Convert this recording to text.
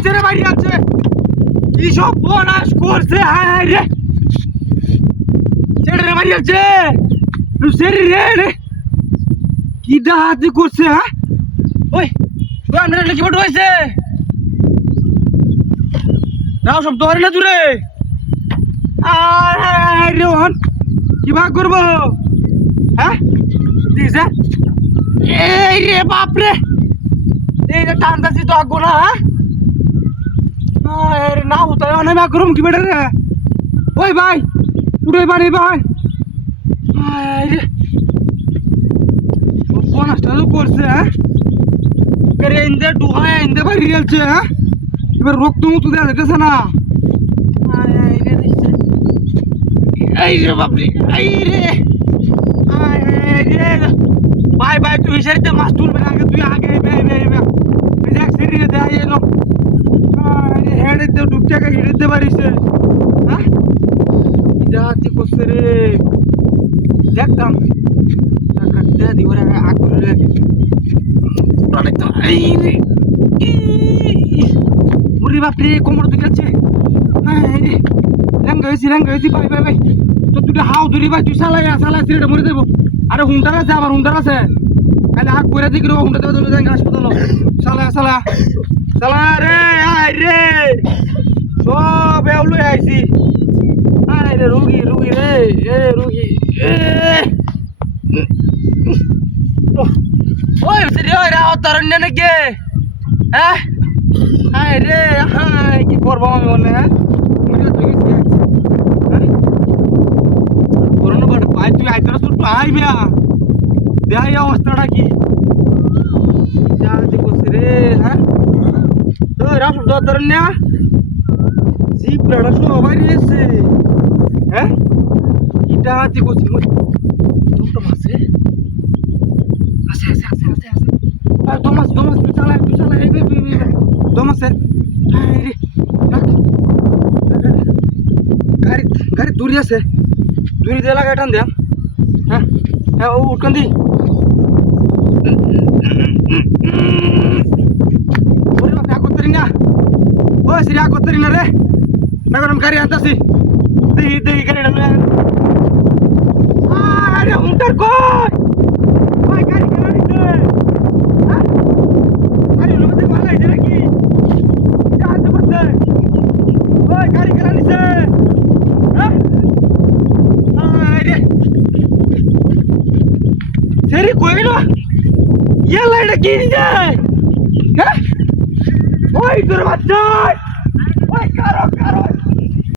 আছে রে বাড়ি আছে কি সব বনাস করছে হায় রে ছেড়ে বাড়ি আছে ছেড়ে রে কি ডাহাতি করছে হ্যাঁ ওই আমরা কি বড় হয়েছে নাও সব ধরে না দূরে আরে ওহন কি ভাগ করবো হ্যাঁ দিছে এই রে বাপ রে এই রে টানতাছি তো আগো না হ্যাঁ না উতায় অনেক ভাগ করুম কি বেটা রে ওই ভাই উড়ে বাড়ি ভাই রে বনাসটা তো করছে হ্যাঁ ইন্দে ডুহায় ইন্দে বাড়ি গেলছে হ্যাঁ এবার রক্ত মুক্ত দেওয়া যেতেছে না এই রে বাপরে এই রে ভাই ভাই তুই সারিতে মাছ তুলবে আগে তুই আগে দেখ সিঁড়ি দেয় এলো হেঁড়ে তো ডুবটাকে হিড়েতে পারিছে হ্যাঁ হাতি করছে রে দেখতাম দেয়া দিব রে আগ করে ওরে বাপরে কোমর দুটো আছে রেঙ্গা হয়েছি ভাই ভাই ভাই তো দুটো হাও ধরি ভাই তুই চালাই সিঁড়িটা মরে যাবো আরে হুন্ডার আছে আবার হুন্ডার আছে খালি হাত করে দিকে হুন্ডা দেওয়া চলে যায় হাসপাতাল চালা রে আয় রে সব এগুলো আইছি আয় রে রুগী রে এ রুগী ওই সিরি ওই রাও তরণ্য নাকি হ্যাঁ আয় রে হায় কি করবো আমি মনে হ্যাঁ করোনা বাট পাই তুই আইতরা তোর আই বিয়া দেখাই অবস্থাটা কি যা দেখছিস রে হ্যাঁ তো রাও সব তরণ্য জিপ লড়া সবাই এসে হ্যাঁ এটা হাতি করছিস তো মাসে Thomas, tu salah, Thomas, গাড়ি দূরে আছে দূরে দিয়ে লাগা টান দেয়া হ্যাঁ হ্যাঁ ও উঠকান দি ওরে বাপ আগত রিনা ও সিরি আগত রিনা রে এখন গাড়ি আনতাছি দেই গাড়ি না আরে উন্টার কই ভাই গাড়ি দিছে হ্যাঁ আরে লোকে ভালো আছে নাকি কাজ করতে ওই গাড়ি দিছে হ্যাঁ আরে সেরি কই না ইয়া লাইটা কি দিছে হ্যাঁ ওই তোর বাচ্চা ওই কারো